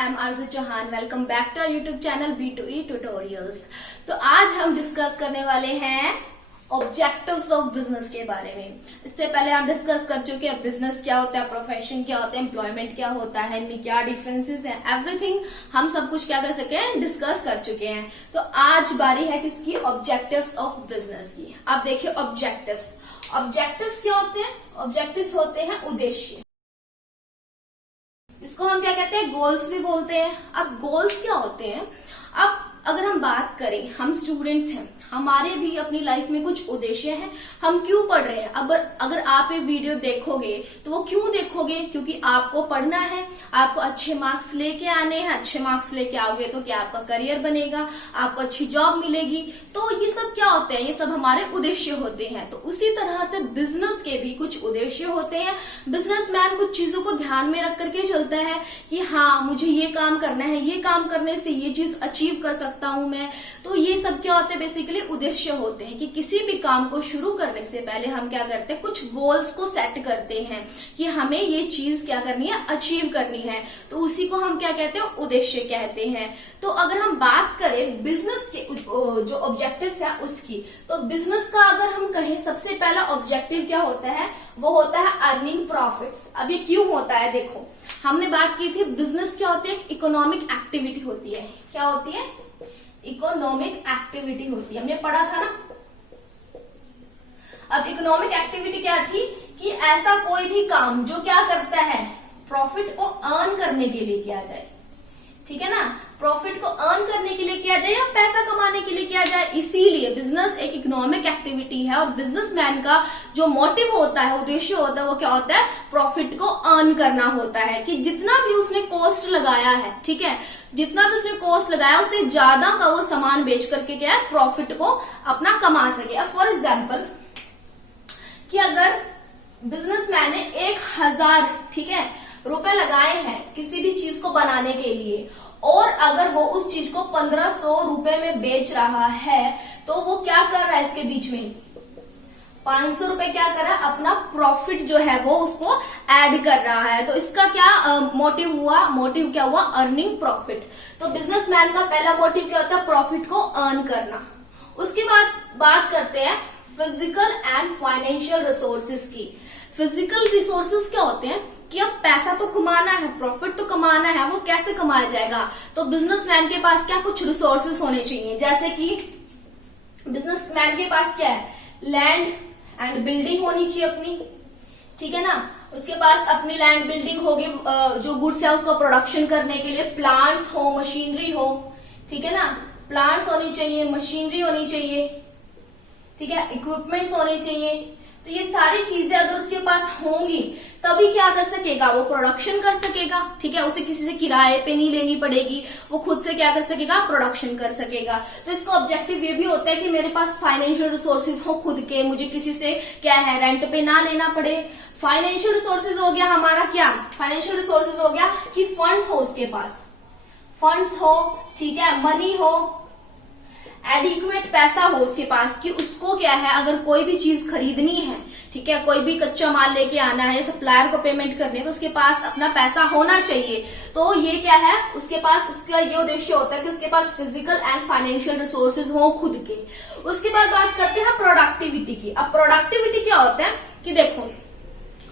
I am Aarzoo Chauhan. Welcome back to our YouTube channel B2E tutorials. तो आज हम discuss करने वाले हैं ऑब्जेक्टिव्स ऑफ बिजनेस के बारे में। इससे पहले हम डिस्कस कर चुके हैं बिजनेस क्या होता है, प्रोफेशन क्या होता है, एम्प्लॉयमेंट क्या होता है, इनमें क्या डिफरेंसेस हैं, एवरीथिंग हम सब कुछ क्या कर सके हैं, डिस्कस कर चुके हैं। तो आज बारी है किसकी, ऑब्जेक्टिव्स ऑफ बिजनेस की। आप देखिए ऑब्जेक्टिव्स क्या होते हैं। ऑब्जेक्टिव्स होते हैं उद्देश्य, इसको हम क्या कहते हैं, गोल्स भी बोलते हैं। अब गोल्स क्या होते हैं, अब अगर हम बात करें, हम स्टूडेंट्स हैं, हमारे भी अपनी लाइफ में कुछ उद्देश्य हैं, हम क्यों पढ़ रहे हैं। अब अगर आप ये वीडियो देखोगे तो वो क्यों देखोगे, क्योंकि आपको पढ़ना है, आपको अच्छे मार्क्स लेके आने हैं। अच्छे मार्क्स लेके आओगे तो क्या आपका करियर बनेगा, आपको अच्छी जॉब मिलेगी। तो ये सब क्या होते हैं, ये सब हमारे उद्देश्य होते हैं। तो उसी तरह से बिजनेस के भी कुछ उद्देश्य होते हैं। बिजनेसमैन कुछ चीजों को ध्यान में रख करके चलता है कि हाँ मुझे ये काम करना है, ये काम करने से ये चीज अचीव कर सकता हूं मैं। तो ये सब क्या होते हैं, बेसिकली उद्देश्य होते हैं कि किसी भी काम को शुरू करने से पहले हम क्या करते हैं, कुछ गोल्स को सेट करते हैं कि हमें ये चीज क्या करनी है, अचीव करनी है। तो उसी को हम क्या कहते हैं, उद्देश्य कहते हैं। तो अगर हम बात करें बिजनेस के जो ऑब्जेक्टिव्स है उसकी, तो बिजनेस का अगर हम कहें सबसे पहला ऑब्जेक्टिव क्या होता है, वो होता है अर्निंग प्रॉफिट्स। अब ये क्यों होता है, देखो हमने बात की थी बिजनेस क्या होती है, इकोनॉमिक एक्टिविटी होती है। क्या होती है, इकोनॉमिक एक्टिविटी होती है, हमने पढ़ा था ना। अब इकोनॉमिक एक्टिविटी क्या थी कि ऐसा कोई भी काम जो क्या करता है, प्रॉफिट को अर्न करने के लिए किया जाए, ठीक है ना, प्रॉफिट को अर्न करने के लिए किया जाए या पैसा कमाने के लिए किया जाए। इसीलिए बिजनेस एक इकोनॉमिक एक्टिविटी है और बिजनेसमैन का जो मोटिव होता है, उद्देश्य होता है, वो क्या होता है, प्रॉफिट को अर्न करना होता है। कि जितना भी उसने कॉस्ट लगाया है, ठीक है, जितना भी उसने कॉस्ट लगाया उससे ज्यादा का वो सामान बेच करके क्या है, प्रॉफिट को अपना कमा सके। अब फॉर एग्जाम्पल कि अगर बिजनेसमैन ने 1000 ठीक है रुपए लगाए हैं किसी भी चीज को बनाने के लिए, और अगर वो उस चीज को 1500 रुपए में बेच रहा है, तो वो क्या कर रहा है, इसके बीच में 500 रुपए क्या कर रहा है, अपना प्रॉफिट जो है वो उसको ऐड कर रहा है। तो इसका क्या मोटिव हुआ, मोटिव क्या हुआ, अर्निंग प्रॉफिट। तो बिजनेसमैन का पहला मोटिव क्या होता है, प्रॉफिट को अर्न करना। उसके बाद बात करते हैं फिजिकल एंड फाइनेंशियल रिसोर्सेज की। फिजिकल रिसोर्सेज क्या होते हैं कि अब पैसा तो कमाना है, प्रॉफिट तो कमाना है, वो कैसे कमाया जाएगा। तो बिजनेसमैन के पास क्या कुछ रिसोर्सेज होने चाहिए, जैसे कि बिजनेसमैन के पास क्या है, लैंड एंड बिल्डिंग होनी चाहिए अपनी, ठीक है ना। उसके पास अपनी लैंड बिल्डिंग होगी, जो गुड्स है उसको प्रोडक्शन करने के लिए प्लांट्स हो, मशीनरी हो, ठीक है ना, प्लांट्स होनी चाहिए, मशीनरी होनी चाहिए, ठीक है, इक्विपमेंट्स होने चाहिए। तो ये सारी चीजें अगर उसके पास होंगी तभी क्या कर सकेगा, वो प्रोडक्शन कर सकेगा, ठीक है, उसे किसी से किराए पे नहीं लेनी पड़ेगी, वो खुद से क्या कर सकेगा, प्रोडक्शन कर सकेगा। तो इसका ऑब्जेक्टिव ये भी होता है कि मेरे पास फाइनेंशियल रिसोर्सेज हो खुद के, मुझे किसी से क्या है रेंट पे ना लेना पड़े। फाइनेंशियल रिसोर्सेज हो गया हमारा क्या, फाइनेंशियल रिसोर्सेज हो गया कि फंड्स हो उसके पास, फंड्स हो, ठीक है, मनी हो, एडिक्वेट पैसा हो उसके पास कि उसको क्या है, अगर कोई भी चीज खरीदनी है, ठीक है, कोई भी कच्चा माल लेके आना है, सप्लायर को पेमेंट करनी है, तो उसके पास अपना पैसा होना चाहिए। तो ये क्या है, उसके पास उसका ये उद्देश्य होता है कि उसके पास फिजिकल एंड फाइनेंशियल रिसोर्सेज हो खुद के। उसके बाद बात करते हैं प्रोडक्टिविटी की। अब प्रोडक्टिविटी क्या होता है कि देखो,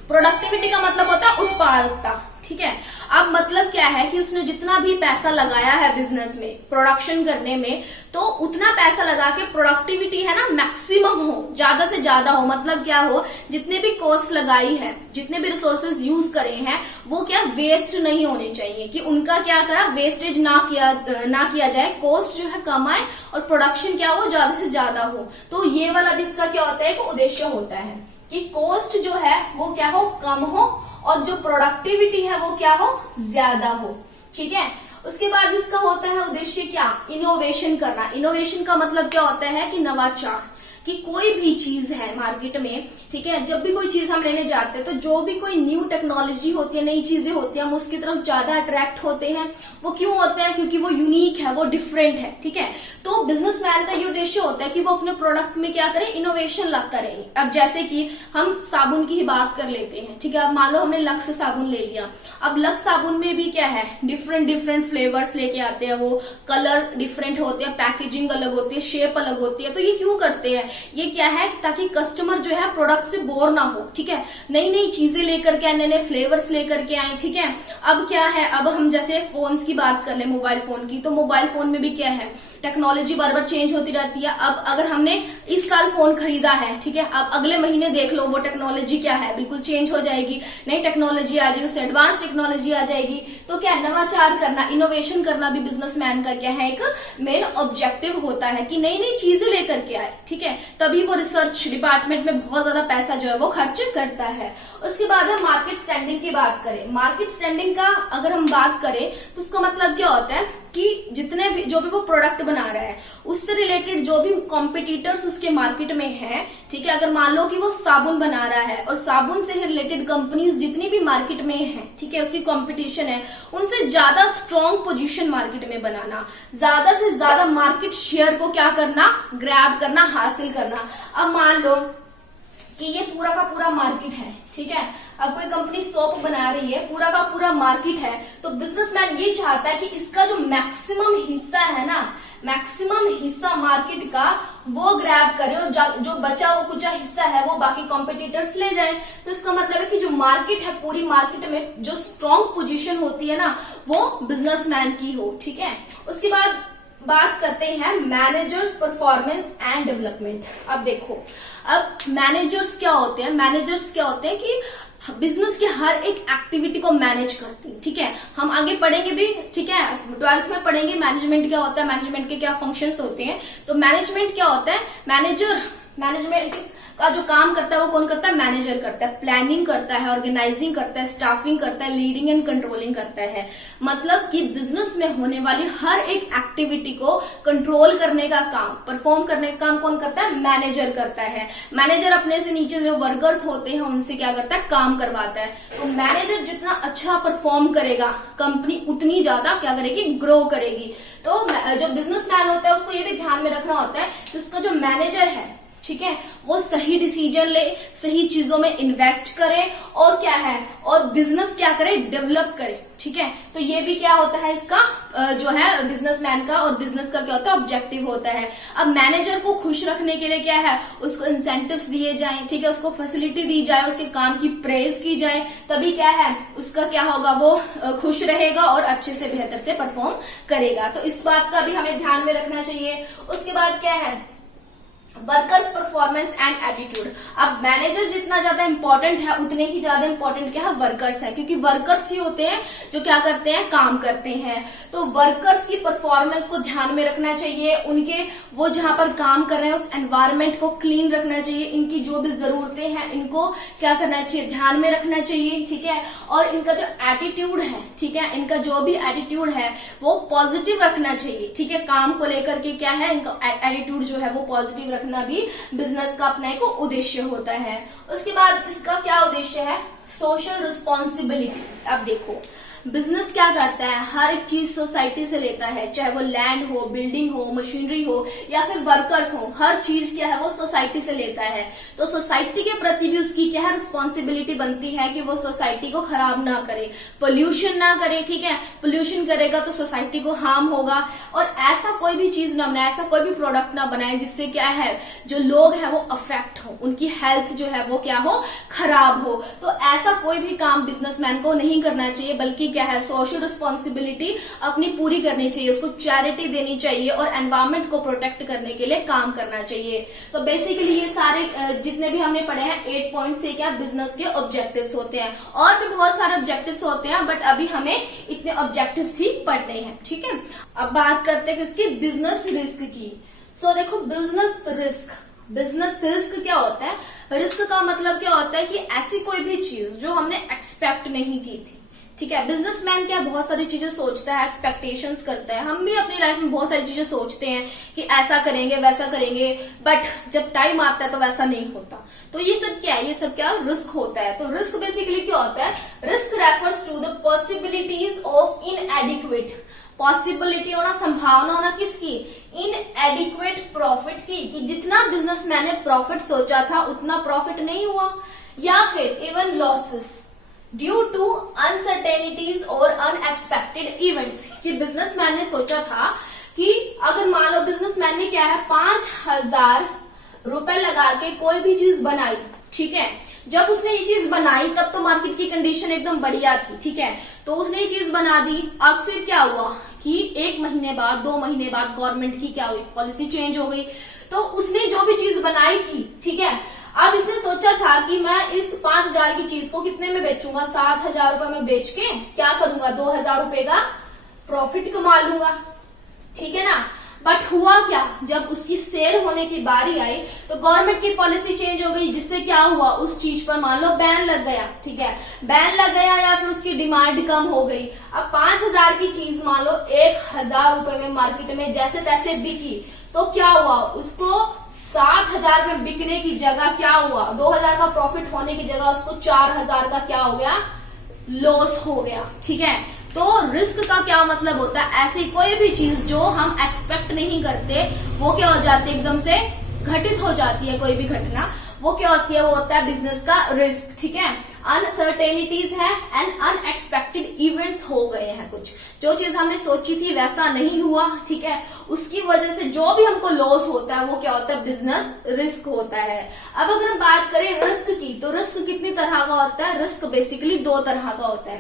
प्रोडक्टिविटी का मतलब होता है उत्पादकता, ठीक है। अब मतलब क्या है कि उसने जितना भी पैसा लगाया है बिजनेस में प्रोडक्शन करने में, तो उतना पैसा लगा के प्रोडक्टिविटी है ना मैक्सिमम हो, ज्यादा से ज्यादा हो। मतलब क्या हो, जितने भी कॉस्ट लगाई है, जितने भी रिसोर्सेज यूज करे हैं, वो क्या वेस्ट नहीं होने चाहिए, कि उनका क्या करा, वेस्टेज ना किया जाए, कॉस्ट जो है कम आए और प्रोडक्शन क्या हो, ज्यादा से ज्यादा हो। तो ये वाला भी इसका क्या होता है, एक उद्देश्य होता है कि कॉस्ट जो है वो क्या हो, कम हो, और जो प्रोडक्टिविटी है वो क्या हो, ज्यादा हो, ठीक है। उसके बाद इसका होता है उद्देश्य क्या, इनोवेशन करना। इनोवेशन का मतलब क्या होता है कि नवाचार, कि कोई भी चीज है मार्केट में, ठीक है, जब भी कोई चीज हम लेने जाते हैं तो जो भी कोई न्यू टेक्नोलॉजी होती है, नई चीजें होती है, हम उसकी तरफ ज्यादा अट्रैक्ट होते हैं। वो क्यों होते हैं? क्योंकि वो यूनिक है, वो डिफरेंट है, ठीक है। तो बिजनेसमैन का ये उद्देश्य होता है कि वो अपने प्रोडक्ट में क्या करे, इनोवेशन लाता रहे। अब जैसे कि हम साबुन की ही बात कर लेते हैं, ठीक है। अब मान लो हमने लक्स साबुन ले लिया, अब लक्स साबुन में भी क्या है, डिफरेंट डिफरेंट फ्लेवर्स लेके आते हैं, वो कलर डिफरेंट होते हैं, पैकेजिंग अलग होती है, शेप अलग होती है। तो ये क्यों करते हैं? ये क्या है, ताकि कस्टमर जो है प्रोडक्ट से बोर ना हो, ठीक है। नई नई चीजें लेकर के, नए नए फ्लेवर्स लेकर के आए, ठीक है। अब क्या है, अब हम जैसे फोन्स की बात कर ले, मोबाइल फोन की, तो मोबाइल फोन में भी क्या है, टेक्नोलॉजी बार बार चेंज होती रहती है। अब अगर हमने इस साल फोन खरीदा है, ठीक है, अब अगले महीने देख लो वो टेक्नोलॉजी क्या है, बिल्कुल चेंज हो जाएगी, नई टेक्नोलॉजी आ जाएगी, उससे एडवांस टेक्नोलॉजी आ जाएगी। तो क्या नवाचार करना, इनोवेशन करना भी बिजनेसमैन का क्या है, एक मेन ऑब्जेक्टिव होता है कि नई नई चीजें लेकर के आए, ठीक है। तभी वो रिसर्च डिपार्टमेंट में बहुत ज्यादा पैसा जो है वो खर्च करता है। उसके बाद हम मार्केट स्टैंडिंग की बात करें। मार्केट स्टैंडिंग का अगर हम बात करें तो उसका मतलब क्या होता है कि जितने भी जो भी वो प्रोडक्ट बना रहा है उससे रिलेटेड जो भी कॉम्पिटिटर्स उसके मार्केट में है, ठीक है। अगर मान लो कि वो साबुन बना रहा है और साबुन से रिलेटेड कंपनीज जितनी भी मार्केट में है, ठीक है, उसकी कंपटीशन है, उनसे ज्यादा स्ट्रॉन्ग पोजीशन मार्केट में बनाना, ज्यादा से ज्यादा मार्केट शेयर को क्या करना, ग्रैब करना, हासिल करना। अब मान लो कि ये पूरा का पूरा मार्केट है, ठीक है। अब कोई कंपनी सोप बना रही है, पूरा का पूरा मार्केट है, तो बिजनेसमैन ये चाहता है कि इसका जो मैक्सिमम हिस्सा है ना, मैक्सिमम हिस्सा मार्केट का वो ग्रैब करे और जो बचा वो कुछ हिस्सा है वो बाकी कॉम्पिटिटर्स ले जाए। तो इसका मतलब है कि जो मार्केट है, पूरी मार्केट में जो स्ट्रॉन्ग पोजीशन होती है ना, वो बिजनेसमैन की हो, ठीक है। उसके बाद बात करते हैं मैनेजर्स परफॉर्मेंस एंड डेवलपमेंट। अब देखो, अब मैनेजर्स क्या होते हैं, मैनेजर्स क्या होते हैं कि बिजनेस के हर एक एक्टिविटी को मैनेज करती है, ठीक है। हम आगे पढ़ेंगे भी, ठीक है, 12th में पढ़ेंगे मैनेजमेंट क्या होता है, मैनेजमेंट के क्या फंक्शंस होते हैं। तो मैनेजमेंट क्या होता है, मैनेजमेंट का जो काम करता है वो कौन करता है, मैनेजर करता है। प्लानिंग करता है, ऑर्गेनाइजिंग करता है, स्टाफिंग करता है, लीडिंग एंड कंट्रोलिंग करता है। मतलब कि बिजनेस में होने वाली हर एक एक्टिविटी को कंट्रोल करने का काम, परफॉर्म करने का काम कौन करता है, मैनेजर करता है। मैनेजर अपने से नीचे जो वर्कर्स होते हैं उनसे क्या करता है, काम करवाता है। तो मैनेजर जितना अच्छा परफॉर्म करेगा, कंपनी उतनी ज्यादा क्या करेगी, ग्रो करेगी। तो जो बिजनेसमैन होता है उसको ये भी ध्यान में रखना होता है कि उसका जो मैनेजर है, ठीक है, वो सही डिसीजन ले, सही चीजों में इन्वेस्ट करे और क्या है, और बिजनेस क्या करे, डेवलप करे, ठीक है। तो ये भी क्या होता है इसका जो है बिजनेसमैन का, और बिजनेस का क्या होता है, ऑब्जेक्टिव होता है। अब मैनेजर को खुश रखने के लिए क्या है, उसको इंसेंटिव्स दिए जाएं, ठीक है, उसको फैसिलिटी दी जाए, उसके काम की प्रेज की जाए, तभी क्या है, उसका क्या होगा, वो खुश रहेगा और अच्छे से बेहतर से परफॉर्म करेगा। तो इस बात का भी हमें ध्यान में रखना चाहिए। उसके बाद क्या है, वर्कर्स परफॉर्मेंस एंड एटीट्यूड। अब मैनेजर जितना ज्यादा इंपॉर्टेंट है उतने ही ज्यादा इंपॉर्टेंट क्या है, वर्कर्स है, क्योंकि वर्कर्स ही होते हैं जो क्या करते हैं, काम करते हैं। तो वर्कर्स की परफॉर्मेंस को ध्यान में रखना चाहिए, उनके वो जहां पर काम कर रहे हैं उस एनवायरमेंट को क्लीन रखना चाहिए, इनकी जो भी जरूरतें हैं इनको क्या करना चाहिए, ध्यान में रखना चाहिए, ठीक है। और इनका जो एटीट्यूड है, ठीक है, इनका जो भी एटीट्यूड है वो पॉजिटिव रखना चाहिए, ठीक है। काम को लेकर के क्या है, इनका एटीट्यूड जो है वो पॉजिटिव रखना भी बिजनेस का अपना एक उद्देश्य होता है। उसके बाद इसका क्या उद्देश्य है, सोशल रिस्पॉन्सिबिलिटी। अब देखो बिजनेस क्या करता है, हर एक चीज सोसाइटी से लेता है, चाहे वो लैंड हो, बिल्डिंग हो, मशीनरी हो या फिर वर्कर्स हो, हर चीज क्या है वो सोसाइटी से लेता है। तो सोसाइटी के प्रति भी उसकी क्या है, रिस्पॉन्सिबिलिटी बनती है कि वो सोसाइटी को खराब ना करे, पोल्यूशन ना करे, ठीक है। पोल्यूशन करेगा तो सोसाइटी को हार्म होगा, और ऐसा कोई भी चीज ना बनाए, ऐसा कोई भी प्रोडक्ट ना बनाए जिससे क्या है, जो लोग है वो अफेक्ट हो, उनकी हेल्थ जो है वो क्या हो, खराब हो। तो ऐसा कोई भी काम बिजनेसमैन को नहीं करना चाहिए, बल्कि क्या है, सोशल रिस्पॉन्सिबिलिटी अपनी पूरी करनी चाहिए, उसको चैरिटी देनी चाहिए और एनवायरमेंट को प्रोटेक्ट करने के लिए काम करना चाहिए। तो बेसिकली ये सारे जितने भी हमने पढ़े हैं 8 पॉइंट से क्या बिजनेस के ऑब्जेक्टिव्स होते हैं, और भी बहुत सारे ऑब्जेक्टिव्स होते हैं, बट अभी हमें इतने ऑब्जेक्टिव्स ही पढ़ने हैं, ठीक है। अब बात करते हैं किसकी, बिजनेस रिस्क की। सो देखो बिजनेस रिस्क क्या होता है, रिस्क का मतलब क्या होता है कि ऐसी कोई भी चीज जो हमने एक्सपेक्ट नहीं की थी, ठीक है। बिजनेसमैन क्या बहुत सारी चीजें सोचता है, एक्सपेक्टेशंस करता है। हम भी अपनी लाइफ में बहुत सारी चीजें सोचते हैं कि ऐसा करेंगे वैसा करेंगे, बट जब टाइम आता है तो वैसा नहीं होता। तो ये सब क्या है, ये सब क्या रिस्क होता है। तो रिस्क बेसिकली क्या होता है, risk refers to the possibilities of inadequate, possibility होना, संभावना होना किसकी, इनएडिक्वेट प्रॉफिट की, कि जितना बिजनेसमैन ने प्रॉफिट सोचा था उतना प्रॉफिट नहीं हुआ, या फिर even losses due to uncertainties और अनएक्सपेक्टेड इवेंट्स, कि बिजनेसमैन ने सोचा था कि अगर मान लो बिजनेसमैन ने क्या है 5,000 रुपए लगा के कोई भी चीज बनाई, ठीक है। जब उसने ये चीज बनाई तब तो मार्केट की कंडीशन एकदम बढ़िया थी, ठीक है। तो उसने ये चीज बना दी। अब फिर क्या हुआ कि 1 महीने बाद 2 महीने बाद गवर्नमेंट की क्या हुई, पॉलिसी चेंज हो गई। तो उसने जो भी चीज बनाई थी, ठीक है, अब इसने सोचा था कि मैं इस 5,000 की चीज को कितने में बेचूंगा, 7,000 रुपए में बेच के क्या करूंगा, 2,000 रुपए का प्रॉफिट कमा लूंगा, ठीक है ना। बट हुआ क्या, जब उसकी सेल होने की बारी आई तो गवर्नमेंट की पॉलिसी चेंज हो गई, जिससे क्या हुआ, उस चीज पर मान लो बैन लग गया, ठीक है। बैन लग गया या फिर उसकी डिमांड कम हो गई। अब 5,000 की चीज मान लो 1,000 रुपए में मार्केट में जैसे तैसे बिकी, तो क्या हुआ, उसको 7,000 में बिकने की जगह क्या हुआ, 2,000 का प्रॉफिट होने की जगह उसको 4,000 का क्या हो गया, लॉस हो गया, ठीक है। तो रिस्क का क्या मतलब होता है, ऐसी कोई भी चीज जो हम एक्सपेक्ट नहीं करते वो क्या हो जाती है, एकदम से घटित हो जाती है कोई भी घटना, वो क्या होती है, वो होता है बिजनेस का रिस्क, ठीक है। अनसर्टेनिटीज है एंड अनएक्सपेक्टेड इवेंट्स हो गए हैं, कुछ जो चीज हमने सोची थी वैसा नहीं हुआ, ठीक है। उसकी वजह से जो भी हमको लॉस होता है वो क्या होता है, बिजनेस रिस्क होता है। अब अगर हम बात करें रिस्क की, तो रिस्क कितनी तरह का होता है, रिस्क बेसिकली 2 तरह का होता है।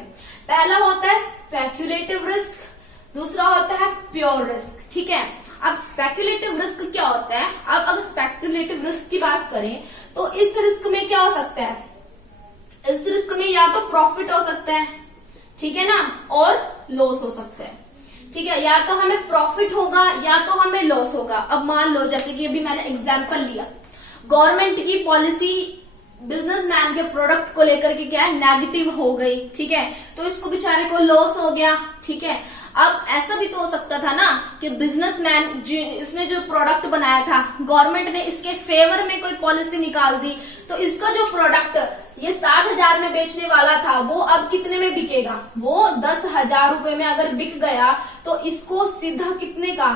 पहला होता है स्पेक्युलेटिव रिस्क, दूसरा होता है प्योर रिस्क, ठीक है। अब स्पेक्युलेटिव रिस्क क्या होता है, अब अगर स्पेक्युलेटिव रिस्क की बात करें तो इस रिस्क में क्या हो सकता है, इस रिस्क में या तो प्रॉफिट हो सकता है, ठीक है ना, और लॉस हो सकता है, ठीक है। या तो हमें प्रॉफिट होगा या तो हमें लॉस होगा। अब मान लो जैसे कि अभी मैंने एग्जांपल लिया, गवर्नमेंट की पॉलिसी बिजनेसमैन के प्रोडक्ट को लेकर के क्या है, नेगेटिव हो गई, ठीक है। तो इसको बेचारे को लॉस हो गया, ठीक है। अब ऐसा भी तो हो सकता था ना कि बिजनेसमैन इसने जो प्रोडक्ट बनाया था, गवर्नमेंट ने इसके फेवर में कोई पॉलिसी निकाल दी, तो इसका जो प्रोडक्ट ये 7,000 में बेचने वाला था वो अब कितने में बिकेगा, वो 10,000 रुपए में अगर बिक गया तो इसको सीधा कितने का,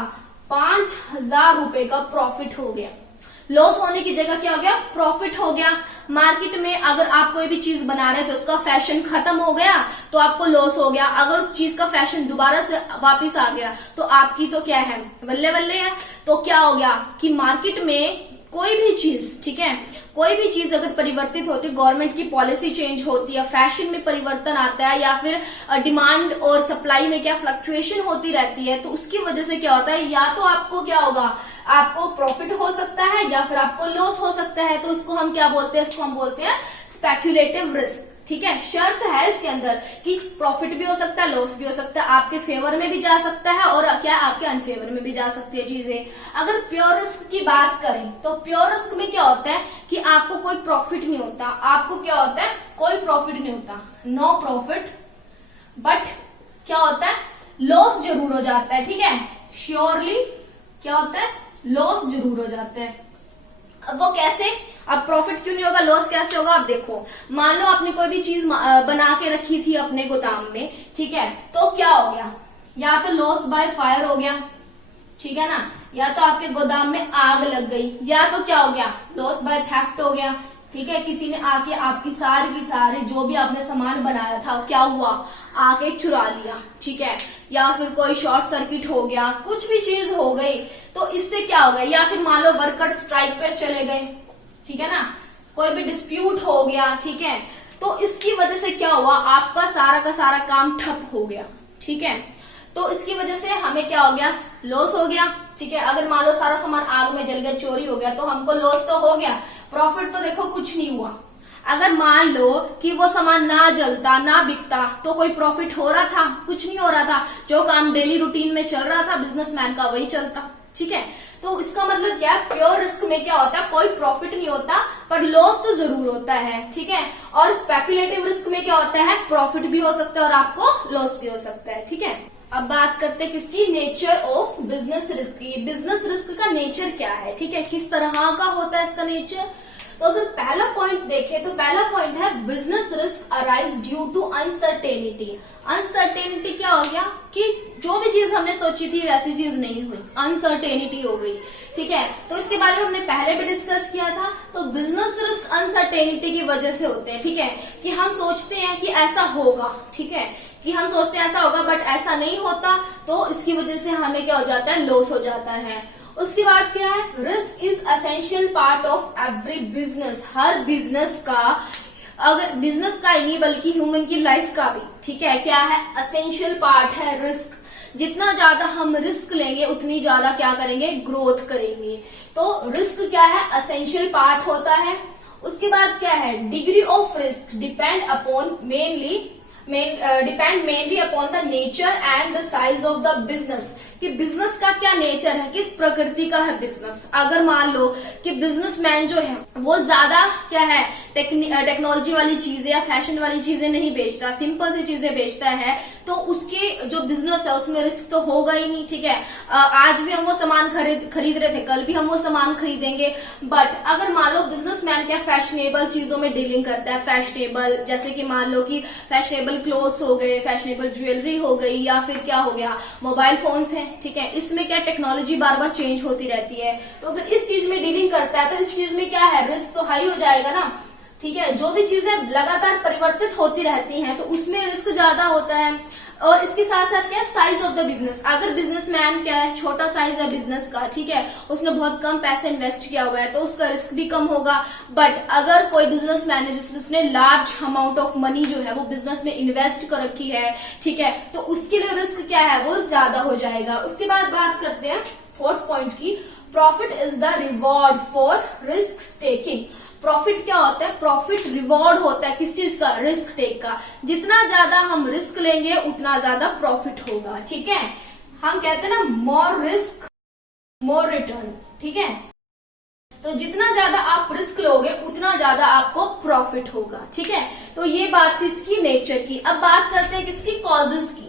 5,000 रुपए का प्रॉफिट हो गया। लॉस होने की जगह क्या हो गया, प्रॉफिट हो गया। मार्केट में अगर आप कोई भी चीज बना रहे थे, उसका फैशन खत्म हो गया तो आपको लॉस हो गया। अगर उस चीज का फैशन दोबारा से वापस आ गया तो आपकी तो क्या है, बल्ले बल्ले है। तो क्या हो गया कि मार्केट में कोई भी चीज, ठीक है, कोई भी चीज अगर परिवर्तित होती है, गवर्नमेंट की पॉलिसी चेंज होती है, फैशन में परिवर्तन आता है, या फिर डिमांड और सप्लाई में क्या फ्लक्चुएशन होती रहती है, तो उसकी वजह से क्या होता है, या तो आपको क्या होगा, आपको प्रॉफिट हो सकता है या फिर आपको लॉस हो सकता है। तो इसको हम क्या बोलते हैं, इसको हम बोलते हैं स्पेक्युलेटिव रिस्क, ठीक है। शर्त है इसके अंदर कि प्रॉफिट भी हो सकता है, लॉस भी हो सकता है, आपके फेवर में भी जा सकता है और क्या आपके अनफेवर में भी जा सकती है चीजें। अगर प्योर रिस्क की बात करें तो प्योर रिस्क में क्या होता है कि आपको कोई प्रॉफिट नहीं होता, आपको क्या होता है, कोई प्रॉफिट नहीं होता, नो प्रॉफिट, बट क्या होता है, लॉस जरूर हो जाता है, ठीक है। श्योरली क्या होता है, लॉस जरूर हो जाता है। अब वो कैसे, अब प्रॉफिट क्यों नहीं होगा, लॉस कैसे होगा। अब देखो, मान लो आपने कोई भी चीज बना के रखी थी अपने गोदाम में, ठीक है, तो क्या हो गया, या तो लॉस बाय फायर हो गया, ठीक है ना, या तो आपके गोदाम में आग लग गई, या तो क्या हो गया, लॉस बाय थेफ्ट हो गया, ठीक है। किसी ने आके आपकी सारी की सारी जो भी आपने सामान बनाया था क्या हुआ, आके चुरा लिया, ठीक है। या फिर कोई शॉर्ट सर्किट हो गया, कुछ भी चीज हो गई, तो इससे क्या हो गया, या फिर मान लो वर्कर स्ट्राइक पर चले गए, ठीक है ना, कोई भी डिस्प्यूट हो गया, ठीक है। तो इसकी वजह से क्या हुआ, आपका सारा का सारा काम ठप हो गया, ठीक है। तो इसकी वजह से हमें क्या हो गया, लॉस हो गया, ठीक है। अगर मान लो सारा सामान आग में जल गया, चोरी हो गया, तो हमको लॉस तो हो गया, प्रॉफिट तो देखो कुछ नहीं हुआ। अगर मान लो कि वो सामान ना जलता, ना बिकता, तो कोई प्रॉफिट हो रहा था, कुछ नहीं हो रहा था। जो काम डेली रूटीन में चल रहा था बिजनेसमैन का वही चलता, ठीक है। तो इसका मतलब क्या, प्योर रिस्क में क्या होता है, कोई प्रॉफिट नहीं होता पर लॉस तो जरूर होता है, ठीक है। और स्पेकुलेटिव रिस्क में क्या होता है, प्रॉफिट भी हो सकता है और आपको लॉस भी हो सकता है, ठीक है। अब बात करते हैं किसकी, नेचर ऑफ बिजनेस रिस्क की। बिजनेस रिस्क का नेचर क्या है, ठीक है, किस तरह का होता है इसका नेचर। तो अगर पहला पॉइंट देखें तो पहला पॉइंट है business risk arise due to uncertainty. Uncertainty क्या हो गया कि जो भी चीज हमने सोची थी वैसी चीज नहीं हुई, अनसर्टेनिटी हो गई, ठीक है। तो इसके बारे में हमने पहले भी डिस्कस किया था। तो बिजनेस रिस्क अनसर्टेनिटी की वजह से होते हैं, ठीक है, कि हम सोचते हैं कि ऐसा होगा, ठीक है, कि हम सोचते हैं ऐसा होगा बट ऐसा नहीं होता, तो इसकी वजह से हमें क्या हो जाता है, लॉस हो जाता है। उसके बाद क्या है, risk is essential part of every business. Her business का, अगर बिजनेस का ही नहीं बल्कि ह्यूमन की लाइफ का भी, ठीक है, क्या है, एसेंशियल पार्ट है रिस्क। जितना ज्यादा हम रिस्क लेंगे उतनी ज्यादा क्या करेंगे, ग्रोथ करेंगे। तो रिस्क क्या है, एसेंशियल पार्ट होता है। उसके बाद क्या है, degree of risk depend mainly upon the nature and the size of the business. कि बिजनेस का क्या नेचर है, किस प्रकृति का है बिजनेस। अगर मान लो कि बिजनेसमैन जो है वो ज्यादा क्या है, टेक्नोलॉजी वाली चीजें या फैशन वाली चीजें नहीं बेचता, सिंपल सी चीजें बेचता है, तो उसके जो बिजनेस है उसमें रिस्क तो होगा ही नहीं, ठीक है। आज भी हम वो सामान खरीद रहे थे, कल भी हम वो सामान खरीदेंगे। बट अगर मान लो बिजनेसमैन क्या फैशनेबल चीजों में डीलिंग करता है, फैशनेबल, जैसे कि मान लो कि फैशनेबल क्लोथ्स हो गए, फैशनेबल ज्वेलरी हो गई, या फिर क्या हो गया, मोबाइल फोन्स हैं, ठीक है, इसमें क्या टेक्नोलॉजी बार बार चेंज होती रहती है। तो अगर इस चीज में डीलिंग करता है तो इस चीज में क्या है, रिस्क तो हाई हो जाएगा ना, ठीक है। जो भी चीजें लगातार परिवर्तित होती रहती हैं तो उसमें रिस्क ज्यादा होता है। और इसके साथ साथ क्या है, साइज ऑफ द बिजनेस। अगर बिजनेसमैन क्या है, छोटा साइज है बिजनेस का, ठीक है, उसने बहुत कम पैसे इन्वेस्ट किया हुआ है तो उसका रिस्क भी कम होगा। बट अगर कोई बिजनेसमैन है जिसने लार्ज अमाउंट ऑफ मनी जो है वो बिजनेस में इन्वेस्ट कर रखी है, ठीक है, तो उसके लिए रिस्क क्या है, वो ज्यादा हो जाएगा। उसके बाद बात करते हैं फोर्थ पॉइंट की, profit is the reward for risk taking. Profit क्या होता है, प्रॉफिट रिवॉर्ड होता है किस चीज का, रिस्क टेक का। जितना ज्यादा हम रिस्क लेंगे उतना ज्यादा प्रॉफिट होगा, ठीक है। हम कहते हैं ना, मोर रिस्क मोर रिटर्न, ठीक है। तो जितना ज्यादा आप रिस्क लोगे उतना ज्यादा आपको प्रॉफिट होगा, ठीक है। तो ये बात थी इसकी नेचर की। अब बात करते हैं किसकी, कॉजेस की,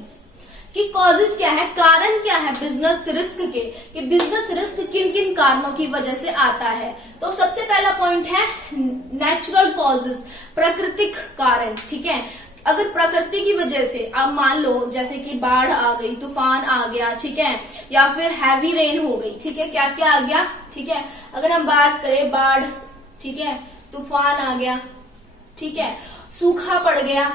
कि कॉजेस क्या है, कारण क्या है बिजनेस रिस्क के, कि बिजनेस रिस्क किन किन कारणों की वजह से आता है। तो सबसे पहला पॉइंट है नेचुरल कॉजेस, प्राकृतिक कारण, ठीक है। अगर प्रकृति की वजह से, अब मान लो जैसे कि बाढ़ आ गई, तूफान आ गया, ठीक है, या फिर हैवी रेन हो गई, ठीक है, क्या क्या आ गया, ठीक है। अगर हम बात करें बाढ़, ठीक है, तूफान आ गया, ठीक है, सूखा पड़ गया,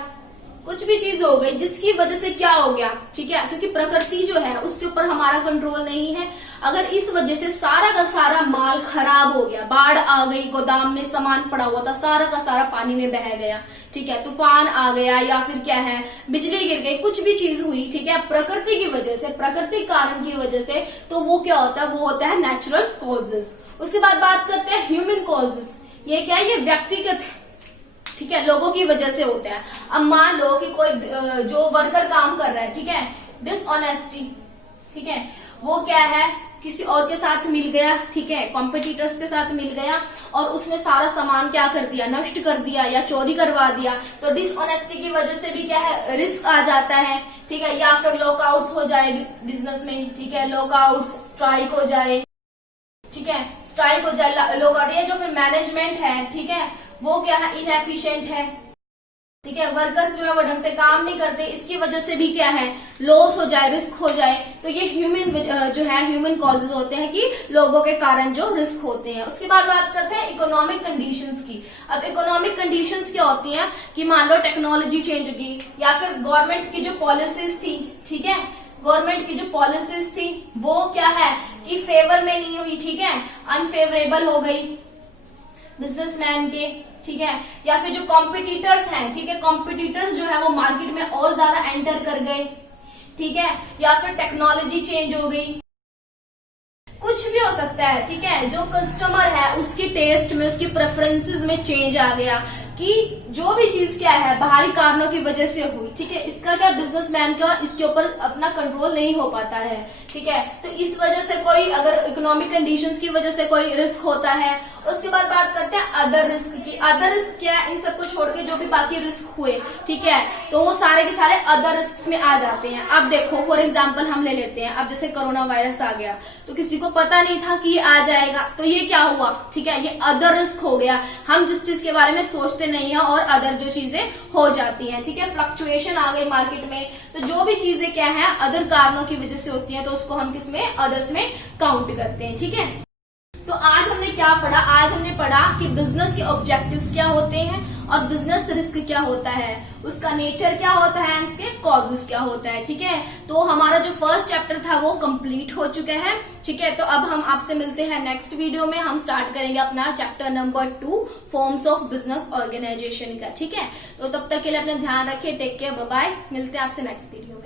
कुछ भी चीज हो गई जिसकी वजह से क्या हो गया, ठीक है, क्योंकि प्रकृति जो है उसके ऊपर हमारा कंट्रोल नहीं है। अगर इस वजह से सारा का सारा माल खराब हो गया, बाढ़ आ गई, गोदाम में सामान पड़ा हुआ था, सारा का सारा पानी में बह गया, ठीक है, तूफान आ गया, या फिर क्या है, बिजली गिर गई, कुछ भी चीज हुई, ठीक है, प्रकृति की वजह से, प्राकृतिक कारण की वजह से, तो वो क्या होता है, वो होता है नेचुरल कॉजेस। उसके बाद बात करते हैं ह्यूमन कॉजेस। ये क्या है, ये व्यक्तिगत, ठीक है, लोगों की वजह से होता है। अब मान लो कि कोई जो वर्कर काम कर रहा है, ठीक है, डिसऑनेस्टी, ठीक है, वो क्या है, किसी और के साथ मिल गया, ठीक है, कॉम्पिटिटर्स के साथ मिल गया और उसने सारा सामान क्या कर दिया, नष्ट कर दिया या चोरी करवा दिया। तो डिसऑनेस्टी की वजह से भी क्या है, रिस्क आ जाता है, ठीक है। या फिर लॉकआउट्स हो जाए बिजनेस में, ठीक है, लॉकआउट, स्ट्राइक हो जाए, ठीक है, स्ट्राइक हो जाए, लॉकआउट। या जो फिर मैनेजमेंट है, ठीक है, वो क्या है, इनएफिशिएंट है, ठीक है, वर्कर्स जो है वो ढंग से काम नहीं करते, इसकी वजह से भी क्या है, लॉस हो जाए, रिस्क हो जाए। तो ये ह्यूमन जो है, ह्यूमन कॉजेज होते हैं कि लोगों के कारण जो रिस्क होते हैं। उसके बाद बात करते हैं इकोनॉमिक कंडीशंस की। अब इकोनॉमिक कंडीशंस क्या होती हैं, कि मान लो टेक्नोलॉजी चेंज होगी, या फिर गवर्नमेंट की जो पॉलिसीज थी, ठीक है, गवर्नमेंट की जो पॉलिसीज थी वो क्या है कि फेवर में नहीं हुई, ठीक है, अनफेवरेबल हो गई बिजनेसमैन के, ठीक है। या फिर जो कॉम्पिटिटर्स हैं, ठीक है, कॉम्पिटिटर्स जो है वो मार्केट में और ज्यादा एंटर कर गए, ठीक है, या फिर टेक्नोलॉजी चेंज हो गई, कुछ भी हो सकता है, ठीक है। जो कस्टमर है उसकी टेस्ट में, उसकी प्रेफरेंसेस में चेंज आ गया, कि जो भी चीज क्या है बाहरी कारणों की वजह से हुई, ठीक है, इसका क्या बिजनेसमैन का इसके ऊपर अपना कंट्रोल नहीं हो पाता है, ठीक है। तो इस वजह से कोई अगर इकोनॉमिक कंडीशंस की वजह से कोई रिस्क होता है। उसके बाद बात करते हैं अदर रिस्क की। अदर रिस्क क्या है, इन सबको छोड़ के जो भी बाकी रिस्क हुए, ठीक है, तो वो सारे के सारे अदर रिस्क में आ जाते हैं। अब देखो फॉर एग्जाम्पल हम ले लेते हैं, अब जैसे कोरोना वायरस आ गया तो किसी को पता नहीं था कि ये आ जाएगा, तो ये क्या हुआ, ठीक है, ये अदर रिस्क हो गया। हम जिस चीज के बारे में सोचते नहीं है और अदर जो चीजें हो जाती हैं, ठीक है, फ्लक्चुएशन आ गई मार्केट में। तो जो भी चीजें क्या है अदर कारणों की वजह से होती हैं, तो उसको हम किसमें, अदर्स में काउंट करते हैं, ठीक है। तो आज हमने क्या पढ़ा, आज हमने पढ़ा कि बिजनेस के ऑब्जेक्टिव्स क्या होते हैं और बिजनेस रिस्क क्या होता है, उसका नेचर क्या होता है, इसके कॉजेस क्या होता है, ठीक है। तो हमारा जो फर्स्ट चैप्टर था वो कंप्लीट हो चुका है, ठीक है। तो अब हम आपसे मिलते हैं नेक्स्ट वीडियो में। हम स्टार्ट करेंगे अपना chapter number 2 forms of business organization का, ठीक है। तो तब तक के लिए अपना ध्यान रखिए, टेक केयर, बाय बाय, मिलते हैं आपसे नेक्स्ट वीडियो।